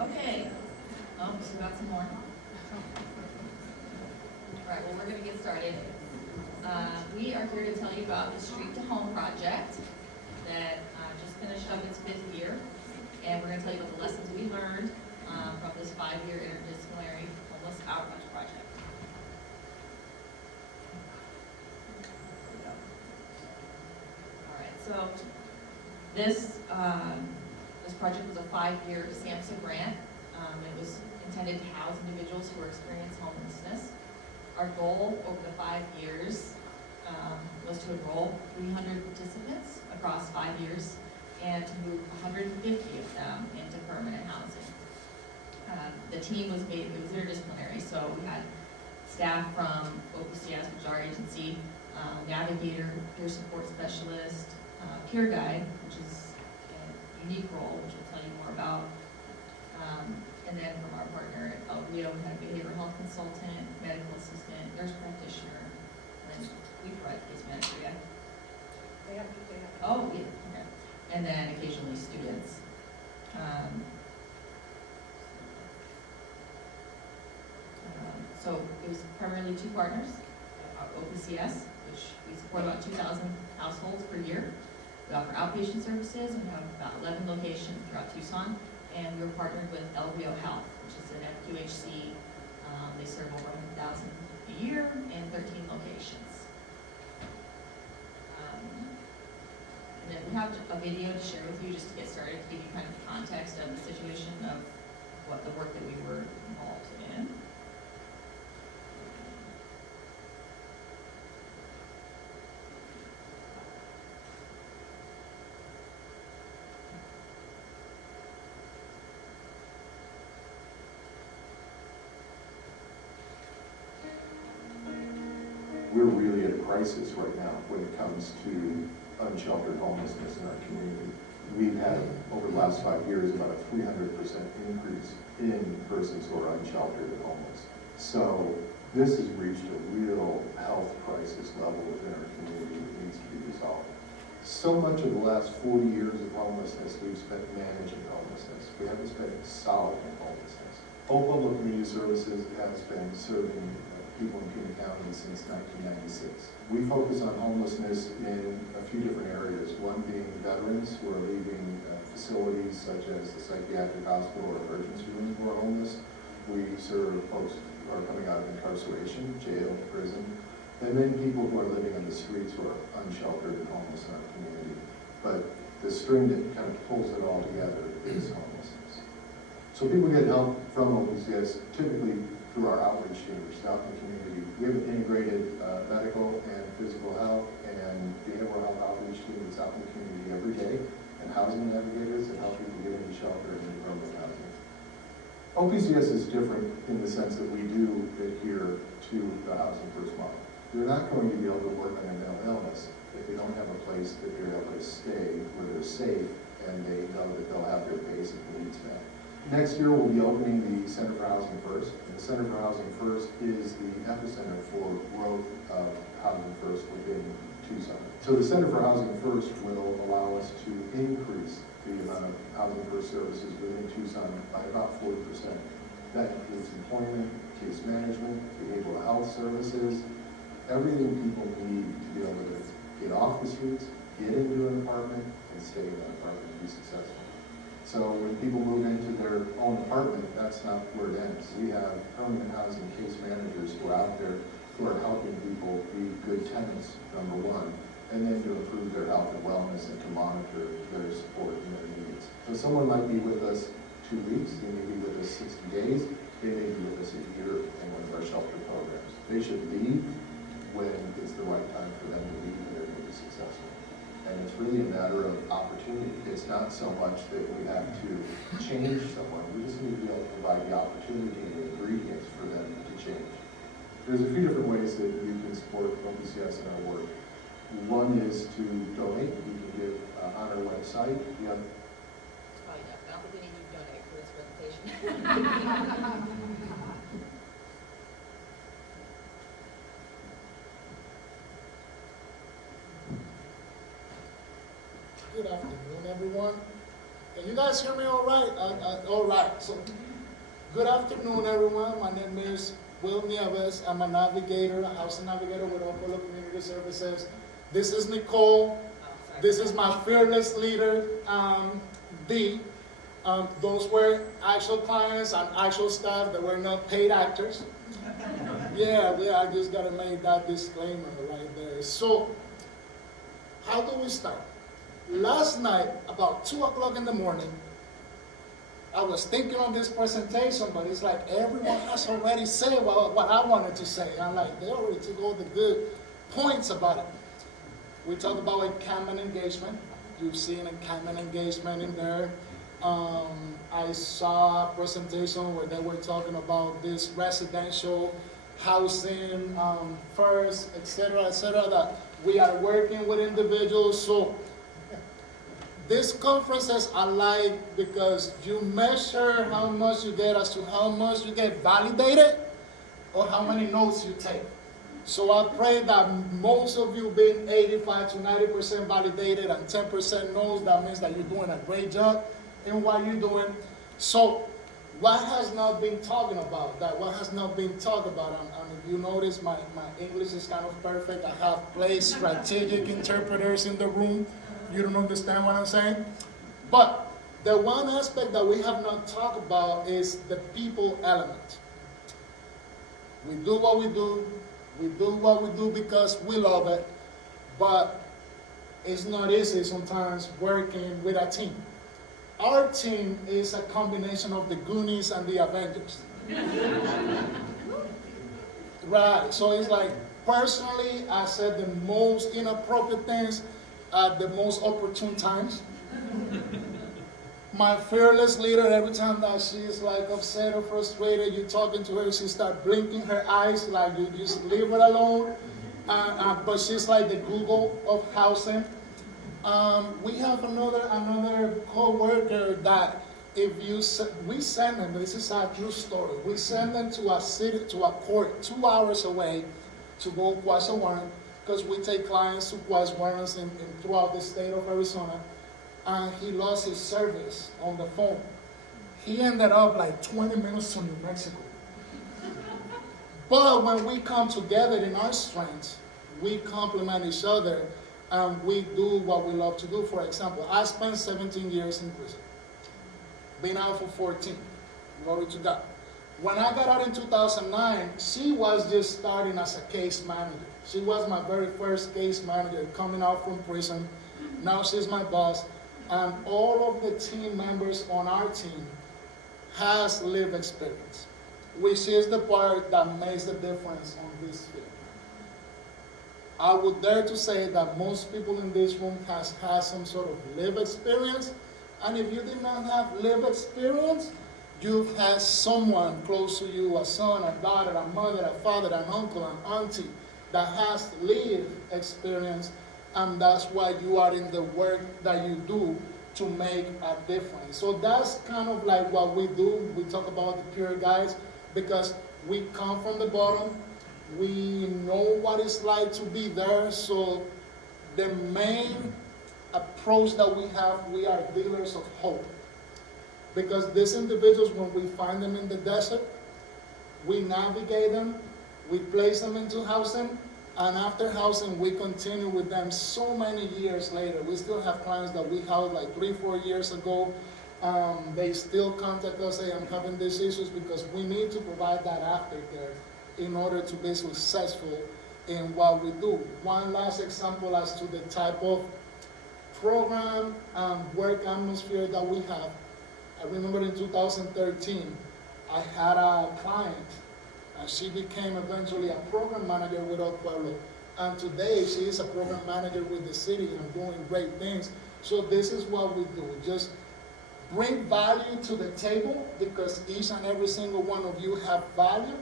Okay. Oh, so we got some more. All right, well, we're going to get started. We are here to tell you about the Street to Home project that just finished up its 5th year. And we're going to tell you about the lessons we learned from this 5-year interdisciplinary homeless outreach project. All right, so this project was a 5-year SAMHSA grant. It was intended to house individuals who are experiencing homelessness. Our goal over the 5 years was to enroll 300 participants across 5 years and to move 150 of them into permanent housing. The team was made, it was interdisciplinary, so we had staff from OPCS, which is our agency, Navigator, peer support specialist, peer guide, which is a unique role, which we'll tell you more about. And then from our partner at LBO, we had a behavioral health consultant, medical assistant, nurse practitioner, and then we provide case manager, yeah? They have. Oh, yeah, okay. And then occasionally students. So it was primarily 2 partners, OPCS, which we support about 2,000 households per year. We offer outpatient services, and we have about 11 locations throughout Tucson. And we were partnered with LBO Health, which is an FQHC. They serve over 100,000 a year in 13 locations. And then we have a video to share with you just to get started, to give you kind of the context of the situation of what the work that we were involved in. We're really at a crisis right now when it comes to unsheltered homelessness in our community. We've had, over the last 5 years, about a 300% increase in persons who are unsheltered and homeless. So this has reached a real health crisis level within our community that needs to be resolved. So much of the last 40 years of homelessness we've spent managing homelessness. We haven't spent solving homelessness. Oklahoma Community Services has been serving people in Pima County since 1996. We focus on homelessness in a few different areas, one being veterans who are leaving facilities such as the psychiatric hospital or emergency room who are homeless. We serve folks who are coming out of incarceration, jail, prison, and then people who are living on the streets who are unsheltered and homeless in our community. But the string that kind of pulls it all together is homelessness. So people get help from OPCS typically through our outreach team, which is out in the community. We have an integrated medical and physical health and behavioral health outreach team that's out in the community every day, and housing navigators that help people get into shelter and into permanent housing. OPCS is different in the sense that we do adhere to the Housing First model. They're not going to be able to work on their mental illness if they don't have a place that they're able to stay where they're safe and they know that they'll have their basic needs met. Next year, we'll be opening the Center for Housing First. And the Center for Housing First is the epicenter for growth of Housing First within Tucson. So the Center for Housing First will allow us to increase the amount of Housing First services within Tucson by about 40%. That includes employment, case management, behavioral health services, everything people need to be able to get off the streets, get into an apartment, and stay in that apartment and be successful. So when people move into their own apartment, that's not where it ends. We have permanent housing case managers who are out there who are helping people be good tenants, number one, and then to improve their health and wellness and to monitor their support and their needs. So someone might be with us 2 weeks, they may be with us 60 days, they may be with us a year in one of our shelter programs. They should leave when it's the right time for them to leave and they're going to be successful. And it's really a matter of opportunity. It's not so much that we have to change someone. We just need to be able to provide the opportunity and the ingredients for them to change. There's a few different ways that you can support OPCS in our work. One is to donate. You can give on our website. It's probably enough. I don't think we need you to donate for this presentation. Good afternoon, everyone. Can you guys hear me all right? All right. So, good afternoon, everyone. My name is Nieves. I'm a navigator, a housing navigator with Oakland Community Services. This is Nicole. This is my fearless leader, D. Those were actual clients and actual staff that were not paid actors. Yeah, I just gotta make that disclaimer right there. So, how do we start? Last night, about 2 o'clock in the morning, I was thinking on this presentation, but it's like everyone has already said what I wanted to say. I'm like, they already took all the good points about it. We talked about encampment engagement. You've seen encampment engagement in there. I saw a presentation where they were talking about this residential housing first, etc., that we are working with individuals. So these conferences I like because you measure how much you get as to how much you get validated or how many notes you take. So I pray that most of you being 85 to 90% validated and 10% knows, that means that you're doing a great job in what you're doing. So what has not been talking about? What has not been talked about? And if you notice, my English is kind of perfect. I have placed strategic interpreters in the room. You don't understand what I'm saying? But the one aspect that we have not talked about is the people element. We do what we do. We do what we do because we love it. But it's not easy sometimes working with a team. Our team is a combination of the Goonies and the Avengers. Right, so it's like, personally, I said the most inappropriate things at the most opportune times. My fearless leader, every time that she's like upset or frustrated, you're talking to her, she starts blinking her eyes like you just leave her alone. But she's like the Google of housing. We have another co-worker that we send them, this is a true story, we send them to a court 2 hours away to go quash a warrant, because we take clients to quash warrants throughout the state of Arizona, and he lost his service on the phone. He ended up like 20 minutes to New Mexico. But when we come together in our strengths, we complement each other, and we do what we love to do. For example, I spent 17 years in prison. Been out for 14. Glory to God. When I got out in 2009, she was just starting as a case manager. She was my very first case manager coming out from prison. Now she's my boss. And all of the team members on our team has lived experience, which is the part that makes the difference on this field. I would dare to say that most people in this room has had some sort of lived experience. And if you did not have lived experience, you've had someone close to you, a son, a daughter, a mother, a father, an uncle, an auntie, that has lived experience, and that's why you are in the work that you do to make a difference. So that's kind of like what we do. We talk about the pure guys because we come from the bottom. We know what it's like to be there. So the main approach that we are dealers of hope. Because these individuals, when we find them in the desert, we navigate them, we place them into housing, and after housing, we continue with them so many years later. We still have clients that we housed like 3-4 years ago. They still contact us, say, I'm having these issues, because we need to provide that aftercare in order to be successful in what we do. One last example as to the type of program and work atmosphere that we have. I remember in 2013, I had a client, and she became eventually a program manager with El Pueblo. And today, she is a program manager with the city and doing great things. So this is what we do. Just bring value to the table, because each and every single one of you have value,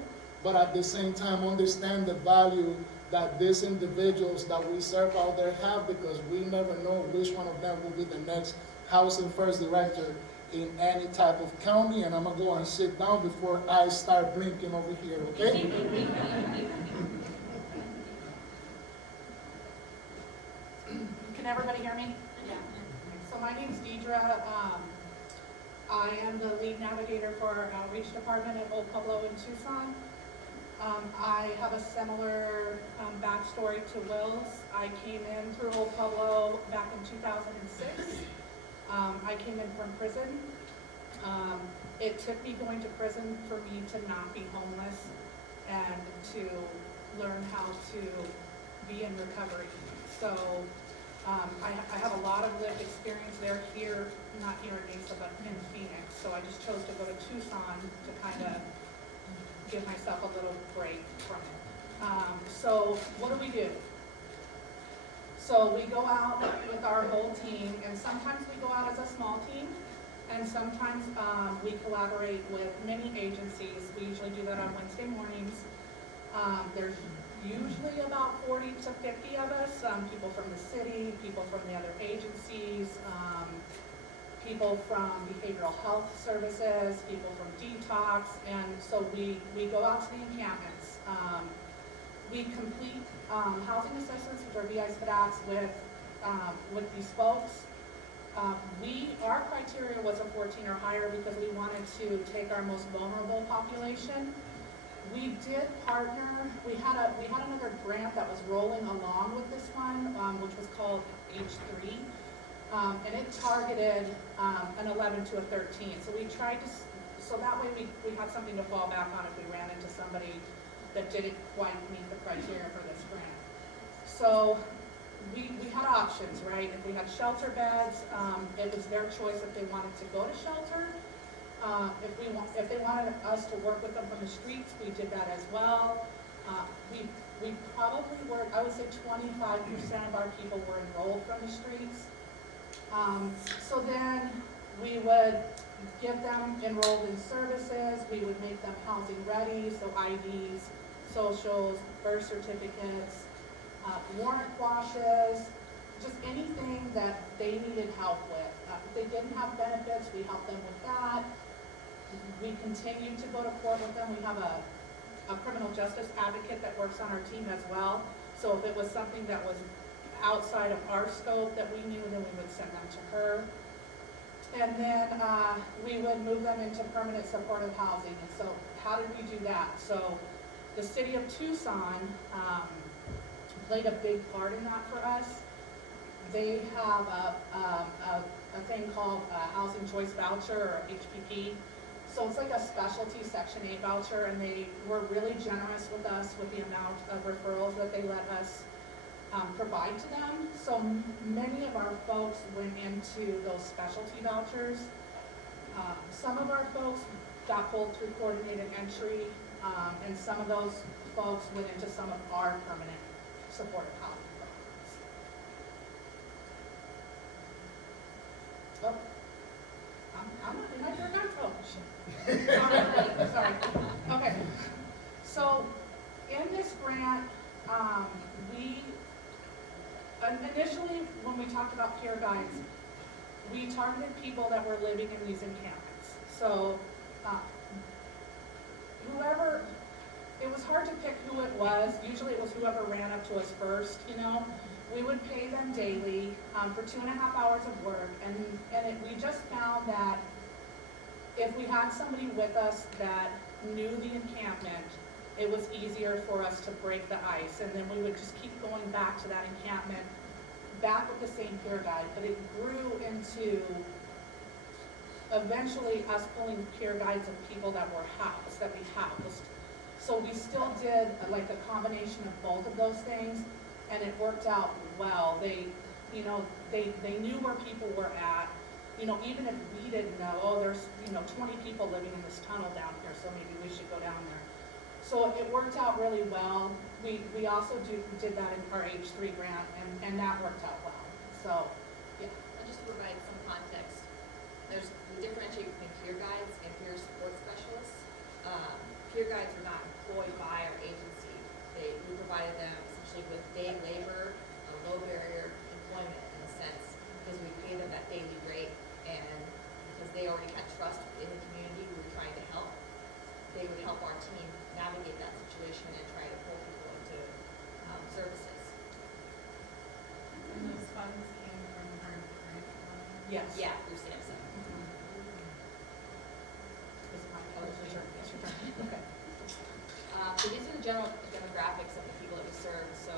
but at the same time understand the value that these individuals that we serve out there have, because we never know which one of them will be the next Housing First Director in any type of county. And I'm going to go and sit down before I start blinking over here, okay? Can everybody hear me? Yeah. So my name's Deidre. I am the lead navigator for our outreach department at Old Pueblo in Tucson. I have a similar backstory to Will's. I came in through Old Pueblo back in 2006. I came in from prison. It took me going to prison for me to not be homeless and to learn how to be in recovery. So I have a lot of lived experience there, not here in Mesa, but in Phoenix. So I just chose to go to Tucson to kind of give myself a little break from it. So what do? So we go out with our whole team, and sometimes we go out as a small team, and sometimes we collaborate with many agencies. We usually do that on Wednesday mornings. There's usually about 40 to 50 of us, people from the city, people from the other agencies, people from behavioral health services, people from detox, and so we go out to the encampments. We complete housing assessments, which are VI SPDACs, with these folks. Our criteria was a 14 or higher because we wanted to take our most vulnerable population. We did partner, we had another grant that was rolling along with this one, which was called H3. And it targeted an 11 to a 13. So we tried to, so that way we had something to fall back on if we ran into somebody that didn't quite meet the criteria for this grant. So we had options, right? If we had shelter beds, it was their choice if they wanted to go to shelter. If they wanted us to work with them from the streets, we did that as well. We probably were, I would say 25% of our people were enrolled from the streets. So then we would get them enrolled in services, we would make them housing ready, so IDs, socials, birth certificates, warrant quashes, just anything that they needed help with. If they didn't have benefits, we helped them with that. We continued to go to court with them. We have a criminal justice advocate that works on our team as well. So if it was something that was outside of our scope that we knew, then we would send them to her. And then we would move them into permanent supportive housing. And so how did we do that? So the city of Tucson played a big part in that for us. They have a thing called a Housing Choice Voucher, or HPP. So it's like a specialty Section 8 voucher, and they were really generous with us with the amount of referrals that they let us provide to them. So many of our folks went into those specialty vouchers. Some of our folks got pulled through coordinated entry, and some of those folks went into some of our permanent supportive housing programs. Oh, I'm not your guy. Oh, shit. Sorry. Okay. So in this grant, we initially, when we talked about peer guides, we targeted people that were living in these encampments. So whoever, it was hard to pick who it was. Usually it was whoever ran up to us first, you know. We would pay them daily for 2.5 hours of work, and we just found that if we had somebody with us that knew the encampment, it was easier for us to break the ice, and then we would just keep going back to that encampment, back with the same peer guide. But it grew into eventually us pulling peer guides of people that were housed, that we housed. So we still did like a combination of both of those things, and it worked out well. They knew where people were at. You know, even if we didn't know, oh, there's 20 people living in this tunnel down here, so maybe we should go down there. So it worked out really well. We also did that in our H3 grant, and that worked out well. So, yeah. And just to provide some context, we differentiate between peer guides and peer support specialists. Peer guides are not employed by our agency. We provided them essentially with day labor, a low barrier employment in a sense, because we pay them that daily rate, and because they already had trust in the community we were trying to help, they would help our team navigate that situation and try to pull people into services. And those funds came from our grant. Yes. Yeah, through SAMHSA. general demographics of the people that we serve. So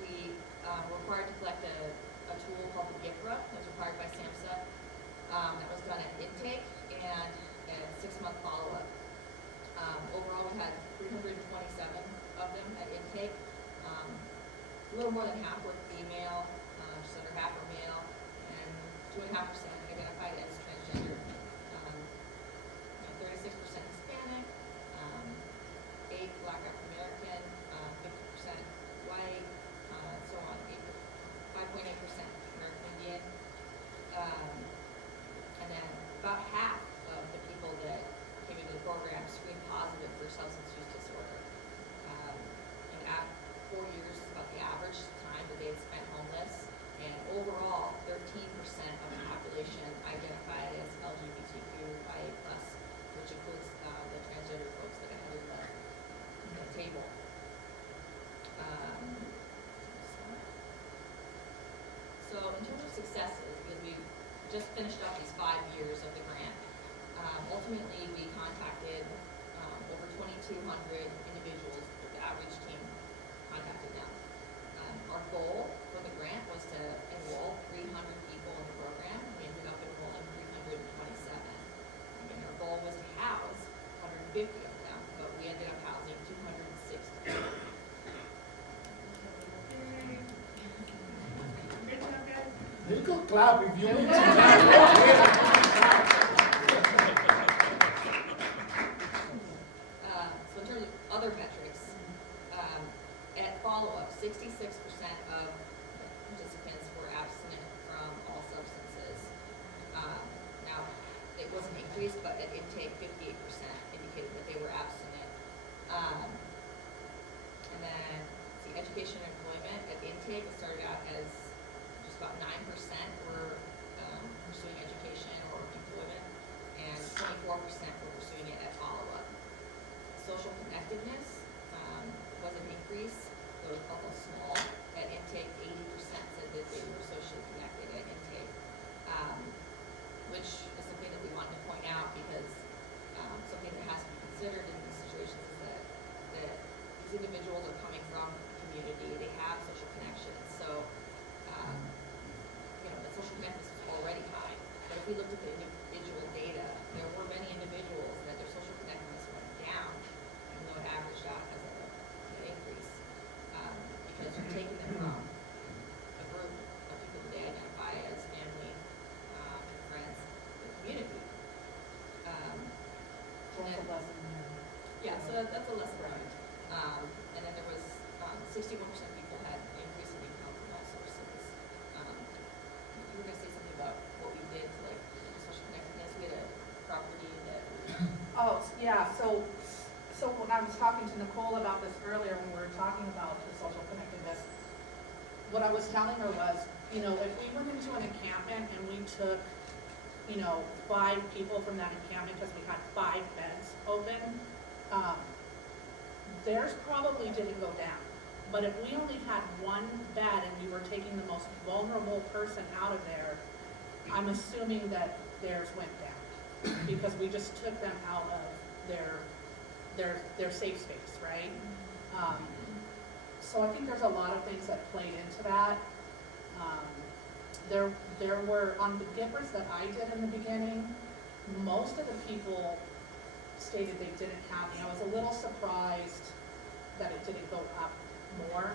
we were required to collect a tool called the GIPRA that was required by SAMHSA. That was done at intake and a 6-month follow-up. Overall, we had 327 of them at intake. A little more than half were female, just under half were male, and 2.5% identified as transgender. 36% Hispanic, 8 Black African American, 50% white, so on. 5.8% American Indian, and then about half of the people that came into the program screened positive for substance use disorder. And at 4 years is about the average time that they had spent homeless, and overall, 13% of the population identified as LGBTQIA+, which includes the transgender folks that I had in the table. So in terms of successes, because we just finished up these 5 years of the grant, ultimately we contacted over 2,200 individuals with the outreach team contacted them. Our goal for the grant was to enroll 300 people in the program. We ended up enrolling 327. Again, our goal was to house 150 of them, but we ended up housing 260. Good job, guys. You could clap if you need to. So in terms of other metrics, at follow-up, 66% of participants were abstinent from all substances. Now, it wasn't increased, but at intake, 58% indicated that they were abstinent. And then, see, education and employment at intake, it started out as just about 9% were pursuing education or employment, and 24% were pursuing it at follow-up. Social connectedness was an increase, though although small. At intake, 80% said that they were socially connected at intake, which is something that we wanted to point out because something that has to be considered in these situations is that these individuals are coming from community, they have social connections, so the social connectedness is already high. But if we looked at the individual data, there were many individuals that their social connectedness went down, even though it averaged out as an increase, because you're taking them from a group of people that they identify as family, friends, and community. That's a lesson there. Yeah, so that's a lesson learned. And then there was 61% people had increase in income from all sources. You were gonna say something about what we did to social connectedness. We had a property that. Oh, yeah, so when I was talking to Nicole about this earlier, when we were talking about the social connectedness, what I was telling her was, if we went into an encampment and we took, 5 people from that encampment because we had 5 beds open, theirs probably didn't go down. But if we only had 1 bed and we were taking the most vulnerable person out of there, I'm assuming that theirs went down because we just took them out of their safe space, right? So I think there's a lot of things that played into that. There were, on the GIPRs that I did in the beginning, most of the people stated they didn't have me. I was a little surprised that it didn't go up more,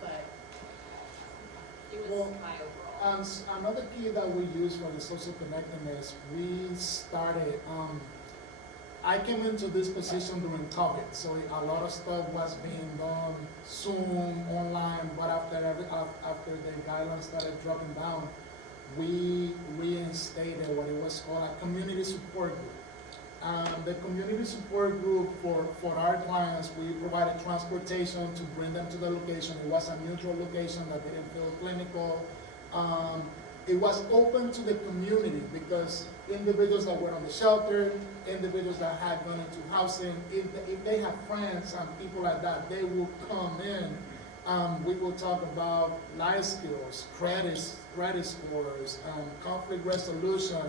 but It was Well, high overall. Another key that we use for the social connectedness, we started, I came into this position during COVID, so a lot of stuff was being done Zoom, online, but after the guidelines started dropping down, we reinstated what it was called a community support group. The community support group for our clients, we provided transportation to bring them to the location. It was a neutral location that didn't feel clinical. It was open to the community because individuals that were on the shelter, individuals that had gone into housing, if they have friends and people like that, they will come in. We will talk about life skills, credit scores, conflict resolution,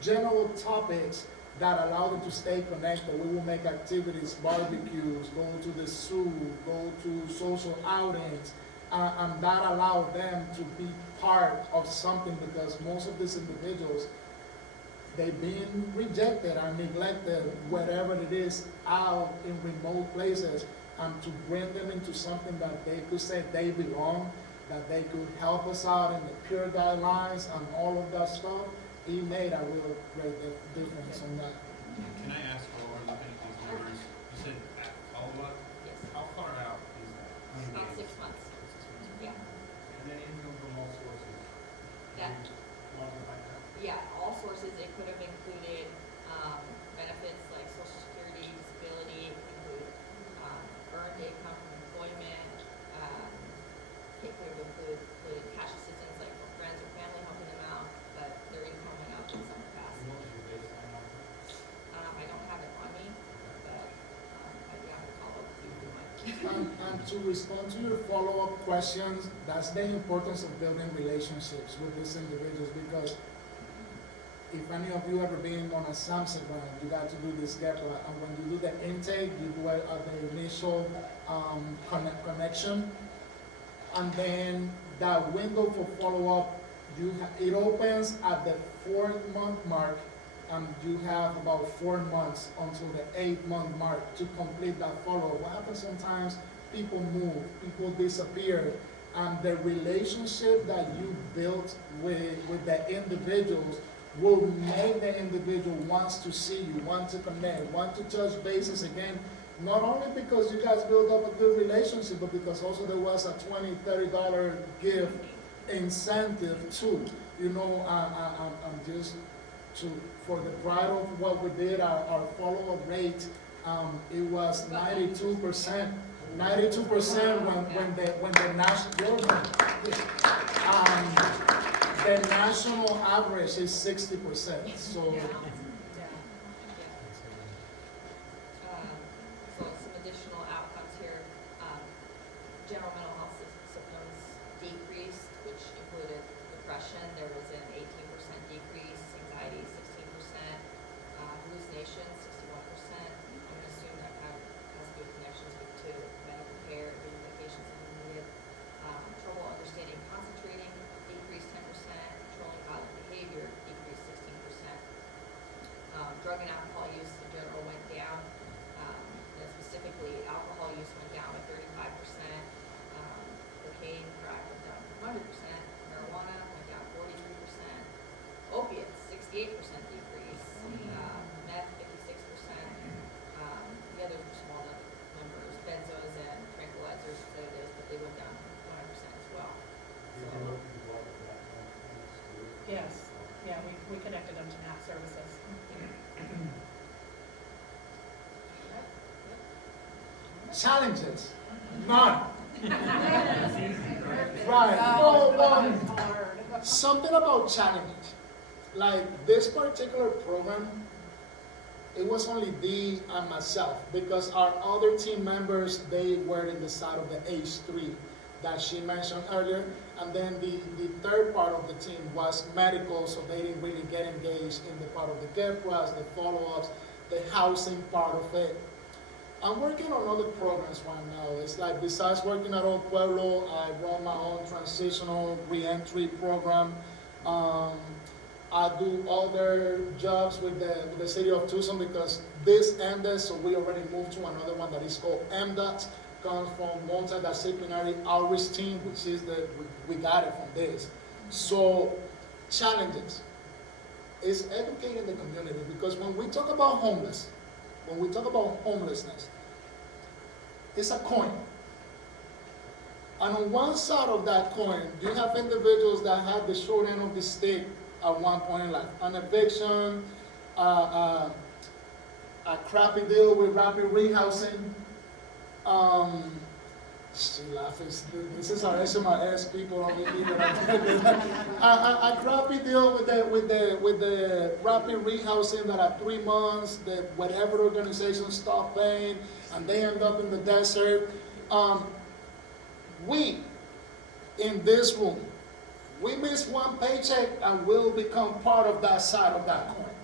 general topics that allow them to stay connected. We will make activities, barbecues, go to the zoo, go to social outings, and that allow them to be part of something, because most of these individuals, they've been rejected and neglected, wherever it is, out in remote places, and to bring them into something that they could say they belong, that they could help us out in the pure guidelines and all of that stuff. He made a real great difference on that. Can I ask, while we're looking at these numbers, you said at follow-up, Yes, how far out is that? it's about 6 months. 6 months? Yeah, And then income from all sources. that, Quantify that. yeah, all sources. It could have included benefits like social security, disability, it could include earned income from employment. It could have included cash assistance, like from friends or family helping them out, but their income went up in some And capacity. what was your baseline number? I don't have it on me, but I'd be happy to follow up with you if you want. And to respond to your follow-up questions, that's the importance of building relationships with these individuals, because if any of you ever been on a SAMHSA grant, you got to do this gap, and when you do the intake, you do it at the initial connection, and then that window for follow-up, it opens at the 4-month mark, and you have about 4 months until the 8-month mark to complete that follow-up. What happens sometimes, people move, people disappear, and the relationship that you built with the individuals will make the individual wants to see you, want to connect, want to touch bases again, not only because you guys build up a good relationship, but because also there was a $20, $30 gift incentive too. You know, I'm just for the pride of what we did, our follow-up rate, it was 92%. 92% when the national the national average is 60%. So. Yeah. So some additional outcomes here. General mental health symptoms decreased, which included depression. There was an 18% decrease, anxiety 16%, hallucinations 61%. I'm going to assume that has good connections to medical care, getting medications that are needed. Trouble understanding, concentrating decreased 10%. Controlling violent behavior decreased 16%. Drug and alcohol use in general went down. And specifically, alcohol use went down by 35%. Cocaine, crack went down 100%. Marijuana went down 43%. Opiates, 68% decrease. Meth, 56%. The others were small numbers. Benzos and tranquilizers, sedatives, but they went down 100% as well. Did you look into what that was? Yes, yeah, we connected them to NAT services. Challenges, none. Right. Oh, No, hard. something about challenges. Like this particular program, it was only Dee and myself, because our other team members, they were in the side of the H3 that she mentioned earlier. And then the third part of the team was medical, so they didn't really get engaged in the part of the get price, the follow-ups, the housing part of it. I'm working on other programs right now. It's like, besides working at Old Pueblo, I run my own transitional reentry program. I do other jobs with the city of Tucson, because this ended, so we already moved to another one that is called MDOT, comes from Multidisciplinary Outreach Team, which is we got it from this. So, challenges is educating the community, because when we talk about homelessness, it's a coin. And on one side of that coin, you have individuals that have the short end of the stick at one point in life. An eviction, a crappy deal with rapid rehousing. She laughs. This is our SMRS people. A crappy deal with the rapid rehousing that at 3 months, that whatever organization stop paying, and they end up in the desert. We, in this room, we miss one paycheck and we'll become part of that side of that coin.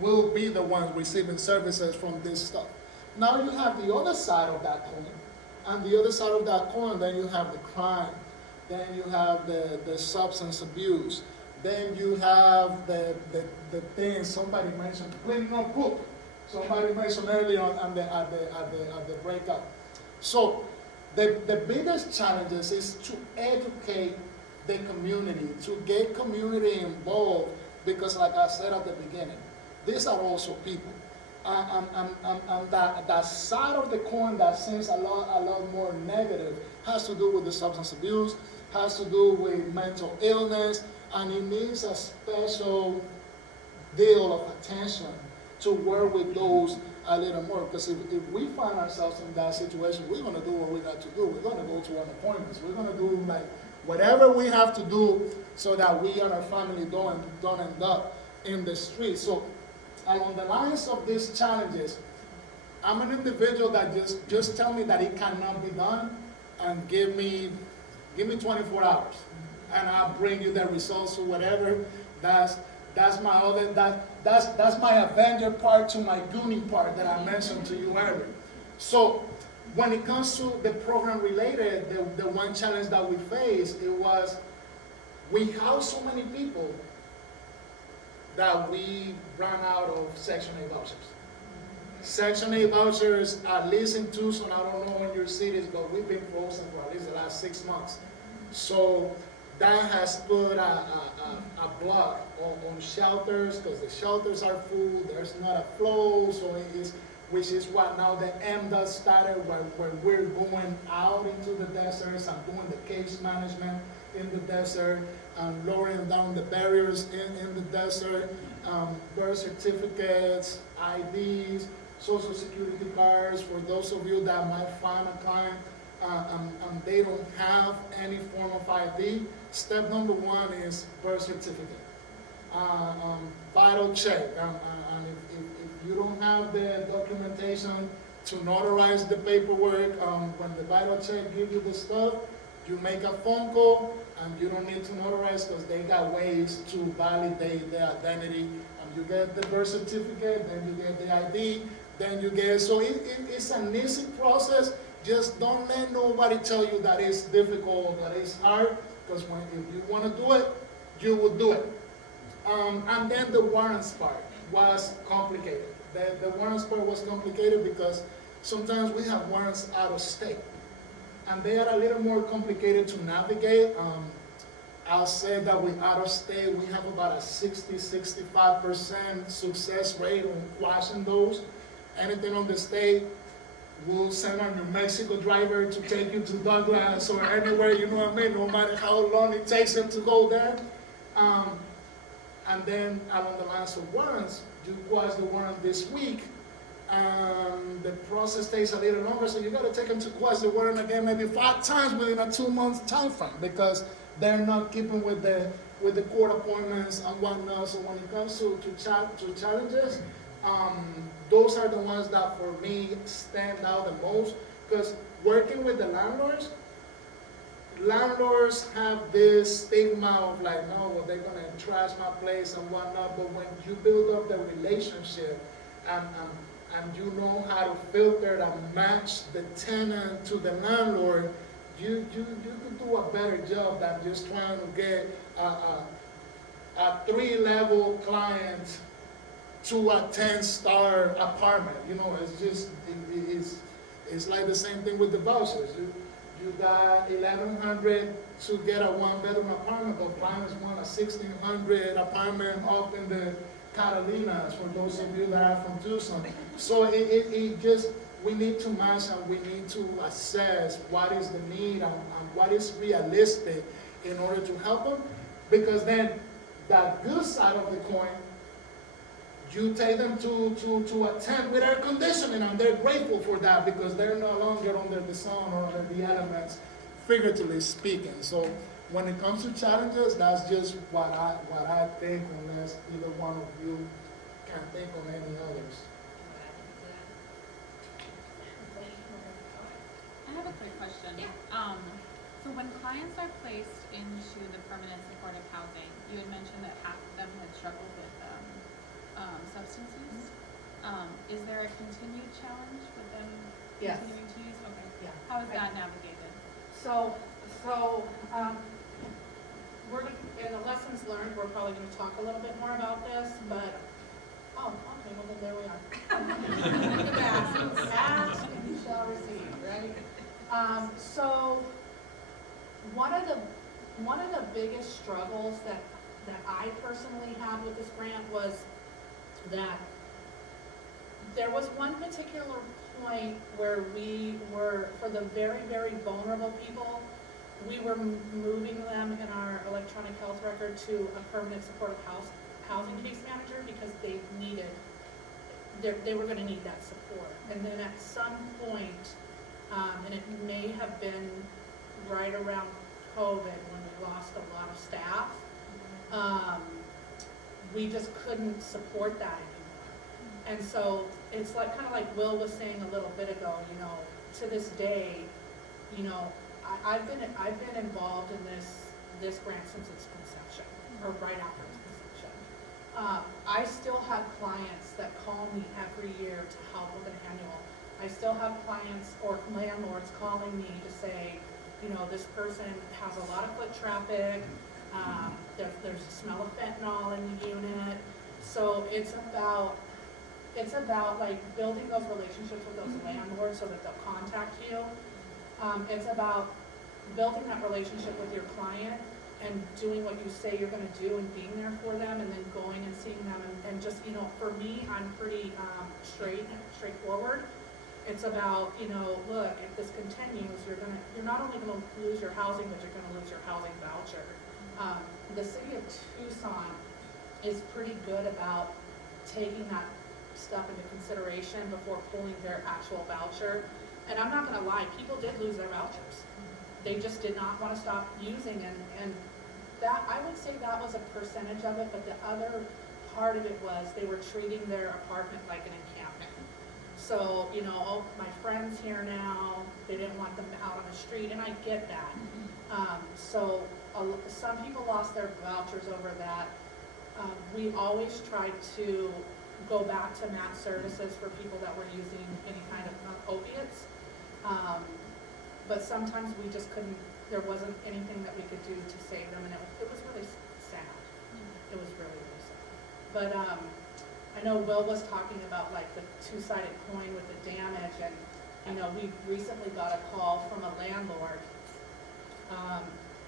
will be the ones receiving services from this stuff. Now you have the other side of that coin, and the other side of that coin, then you have the crime, then you have the substance abuse, then you have the things somebody mentioned, cleaning up poop. Somebody mentioned earlier at the breakout. So the biggest challenges is to educate the community, to get community involved, because like I said at the beginning, these are also people. And that side of the coin that seems a lot more negative has to do with the substance abuse, has to do with mental illness, and it needs a special deal of attention to work with those a little more. Because if we find ourselves in that situation, we're going to do what we got to do. We're going to go to our appointments. We're going to do like whatever we have to do so that we and our family don't end up in the street. So along the lines of these challenges, I'm an individual that just tell me that it cannot be done and give me 24 hours. And I'll bring you the results or whatever. That's my Avenger part to my Goonie part that I mentioned to you earlier. So when it comes to the program related, the one challenge that we faced, it was we house so many people that we ran out of Section 8 vouchers. Section 8 vouchers, at least in Tucson, I don't know in your cities, but we've been frozen for at least the last 6 months. So that has put a block on shelters, because the shelters are full, there's not a flow, so it is, which is what now the MDOT started, where we're going out into the deserts and doing the case management in the desert, and lowering down the barriers in the desert, birth certificates, IDs, social security cards, for those of you that might find a client and they don't have any form of ID. Step number one is birth certificate, vital check, and if you don't have the documentation to notarize the paperwork, when the vital check gives you the stuff, you make a phone call, and you don't need to notarize because they got ways to validate the identity. And you get the birth certificate, then you get the ID, then you get, so it's an easy process. Just don't let nobody tell you that it's difficult, that it's hard, because if you want to do it, you will do it. And then the warrants part was complicated. The warrants part was complicated because sometimes we have warrants out of state, and they are a little more complicated to navigate. I'll say that with out of state, we have about a 60-65% success rate on quashing those. Anything on the state, we'll send our New Mexico driver to take you to Douglas or anywhere, you know what I mean, no matter how long it takes him to go there. And then along the lines of warrants, you quash the warrant this week, the process takes a little longer, so you gotta take them to quash the warrant again maybe 5 times within a 2-month time frame, because they're not keeping with the court appointments and whatnot. So when it comes to challenges, those are the ones that for me stand out the most, because working with the landlords have this stigma of like, no, well, they're gonna trash my place and whatnot, but when you build up the relationship and you know how to filter and match the tenant to the landlord, you could do a better job than just trying to get a 3-level client to a 10-star apartment. You know, it's just, it's like the same thing with the vouchers. You got $1,100 to get a 1-bedroom apartment, but clients want a $1,600 apartment up in the Carolinas, for those of you that are from Tucson. So it just, we need to match and we need to assess what is the need and what is realistic in order to help them, because then that good side of the coin, you take them to a tent with air conditioning, and they're grateful for that because they're no longer under the sun or under the elements, figuratively speaking. So when it comes to challenges, that's just what I think, unless either one of you can think of any others. I have a quick question. Yeah. So when clients are placed into the permanent supportive housing, you had mentioned that half of them had struggled with substance Is there a continued challenge with them Yes. continuing to use? Okay. Yeah. How is that navigated? So, we're gonna, in the lessons learned, we're probably gonna talk a little bit more about this, but, oh, okay, well then there we are. Ask and you shall receive, right? So, one of the biggest struggles that I personally had with this grant was that there was one particular point where we were, for the very, very vulnerable people, we were moving them in our electronic health record to a permanent supportive housing case manager because they were gonna need that support. And then at some point, and it may have been right around COVID when we lost a lot of staff, we just couldn't support that anymore. And so it's like, kind of like Will was saying a little bit ago, you know, to this day, you know, I've been involved in this grant since its conception, or right after its conception. I still have clients that call me every year to help with an annual. I still have clients or landlords calling me to say, you know, this person has a lot of foot traffic, there's a smell of fentanyl in the unit. So it's about like building those relationships with those landlords so that they'll contact you. It's about building that relationship with your client and doing what you say you're gonna do and being there for them, and then going and seeing them, and just, you know, for me, I'm pretty straightforward. It's about, you know, look, if this continues, you're not only gonna lose your housing, but you're gonna lose your housing voucher. The city of Tucson is pretty good about taking that stuff into consideration before pulling their actual voucher. And I'm not gonna lie, people did lose their vouchers. They just did not wanna stop using, and that, I would say that was a percentage of it, but the other part of it was they were treating their apartment like an encampment. So, you know, oh, my friend's here now, they didn't want them out on the street, and I get that. So some people lost their vouchers over that. We always tried to go back to MAT services for people that were using any kind of opiates. But sometimes we just couldn't, there wasn't anything that we could do to save them, and it was really sad. It was really, really sad. But I know Will was talking about like the two-sided coin with the damage, and you know, we recently got a call from a landlord,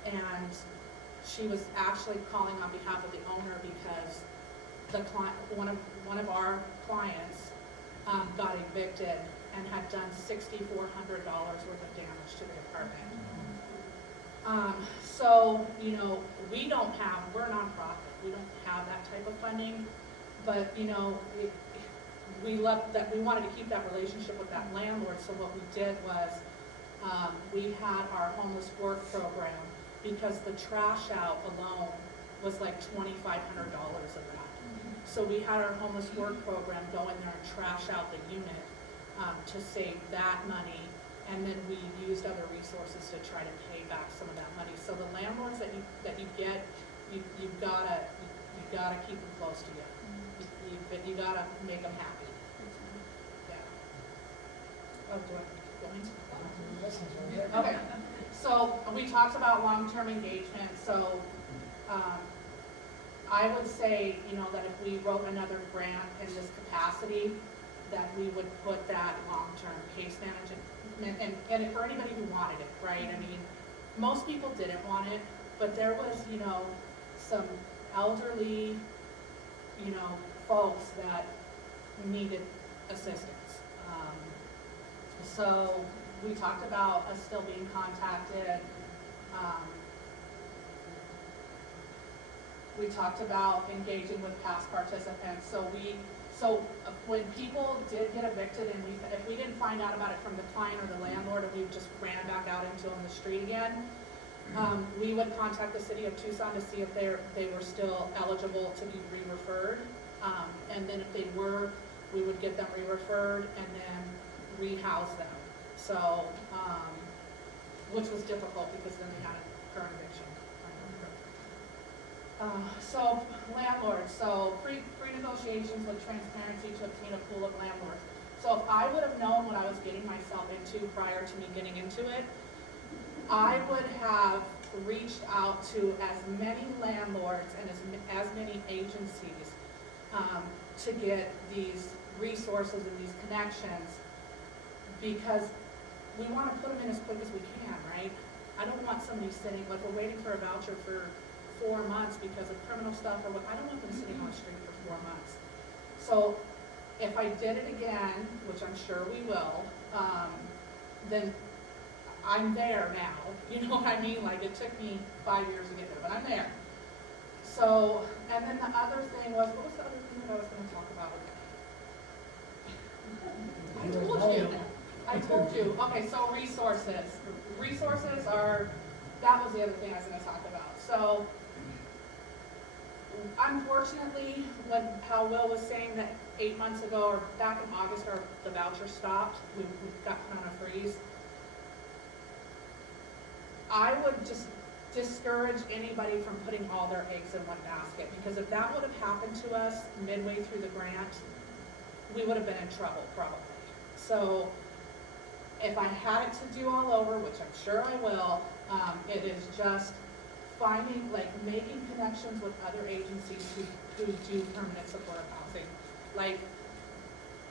and she was actually calling on behalf of the owner because the client, one of our clients, got evicted and had done $6,400 worth of damage to the apartment. So, you know, we're a nonprofit, we don't have that type of funding, but, you know, we wanted to keep that relationship with that landlord, so what we did was, we had our homeless work program, because the trash out alone was like $2,500 of that. So we had our homeless work program go in there and trash out the unit, to save that money, and then we used other resources to try to pay back some of that money. So the landlords that you get, you've gotta keep them close to you. You gotta make them happy. Yeah. Oh, do I keep going? Okay. So we talked about long-term engagement. So I would say, you know, that if we wrote another grant in this capacity, that we would put that long-term case management, and for anybody who wanted it, right? I mean, most people didn't want it, but there was, you know, some elderly, you know, folks that needed assistance. So we talked about us still being contacted. We talked about engaging with past participants. So when people did get evicted, and if we didn't find out about it from the client or the landlord, and we just ran back out into on the street again, we would contact the city of Tucson to see if they were still eligible to be re-referred. And then if they were, we would get them re-referred and then rehouse them. So, which was difficult because then they had a current eviction. So landlords, so pre-negotiations with transparency to obtain a pool of landlords. So if I would have known what I was getting myself into prior to me getting into it, I would have reached out to as many landlords and as many agencies to get these resources and these connections, because we want to put them in as quick as we can, right? I don't want somebody sitting, like we're waiting for a voucher for 4 months because of criminal stuff or what, I don't want them sitting on the street for 4 months. So if I did it again, which I'm sure we will, then I'm there now, you know what I mean? Like, it took me 5 years to get there, but I'm there. So, and then the other thing was, what was the other thing that I was gonna talk about? I told you, okay, so resources. Resources are, that was the other thing I was gonna talk about. So, unfortunately, how Will was saying that 8 months ago, or back in August, the voucher stopped, we got put on a freeze. I would just discourage anybody from putting all their eggs in one basket, because if that would have happened to us midway through the grant, we would have been in trouble probably. So if I had it to do all over, which I'm sure I will, it is just finding, like, making connections with other agencies who do permanent supportive housing, like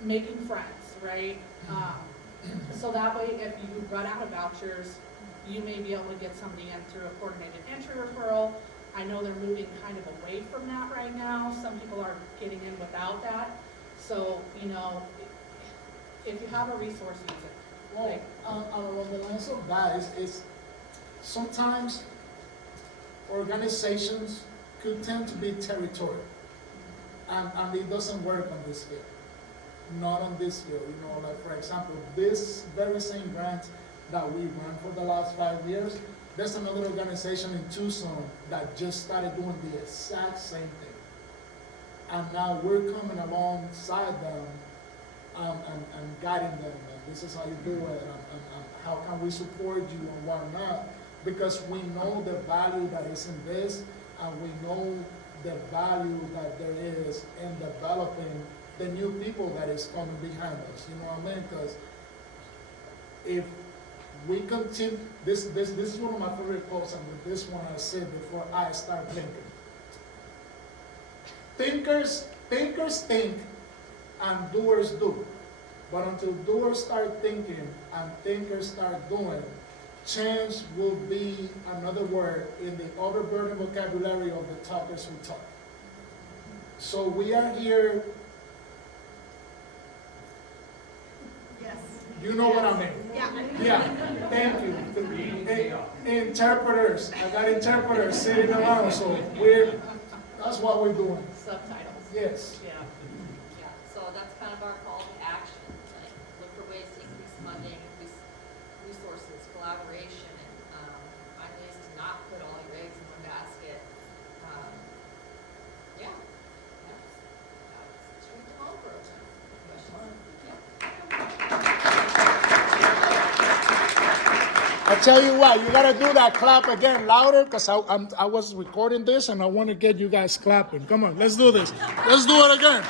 making friends, right? So that way, if you run out of vouchers, you may be able to get somebody in through a coordinated entry referral. I know they're moving kind of away from that right now. Some people are getting in without that. So, you know, if you have a resource, use it. Well, along the lines of that is sometimes organizations could tend to be territorial, and it doesn't work on this field. Not on this field, you know, like for example, this very same grant that we ran for the last 5 years, there's another organization in Tucson that just started doing the exact same thing. And now we're coming alongside them and guiding them, and this is how you do it, and how can we support you and whatnot, because we know the value that is in this, and we know the value that there is in developing the new people that is coming behind us, you know what I mean? Because if we continue, this is one of my favorite quotes, and with this one I said before I start thinking. Thinkers think, and doers do. But until doers start thinking and thinkers start doing, change will be another word in the overburdened vocabulary of the talkers who talk. So we are here. Yes. You know what I mean? Yeah. Yeah, thank you. Interpreters, I got interpreters sitting around, so that's what we're doing. Subtitles. Yes. Yeah. Yeah, so that's kind of our call to action, like, look for ways to increase funding, increase resources, collaboration, and, find ways to not put all your eggs in one basket. Yeah, that's street to home program. Questions? I tell you what, you gotta do that clap again louder, because I was recording this and I want to get you guys clapping. Come on, let's do this. Let's do it again.